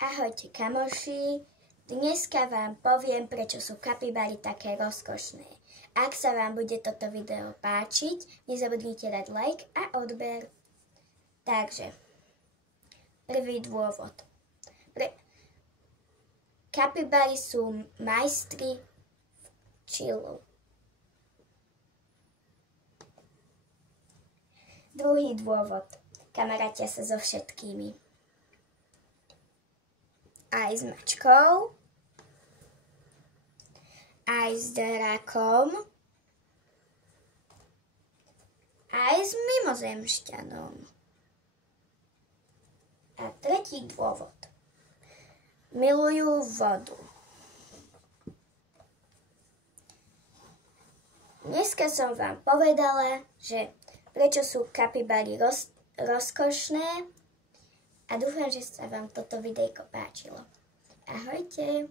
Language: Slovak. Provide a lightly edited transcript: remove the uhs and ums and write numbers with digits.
Ahojte kamoši, dneska vám poviem, prečo sú kapibary také rozkošné. Ak sa vám bude toto video páčiť, nezabudnite dať like a odber. Takže, prvý dôvod. Kapibary sú majstri v chillu. Druhý dôvod. Kamarátia sa so všetkými. Aj s mačkou, aj s drakom, aj s mimozemšťanom. A tretí dôvod. Milujú vodu. Dneska som vám povedala, že prečo sú kapibary rozkošné, a dúfam, že sa vám toto videjko páčilo. Ahojte!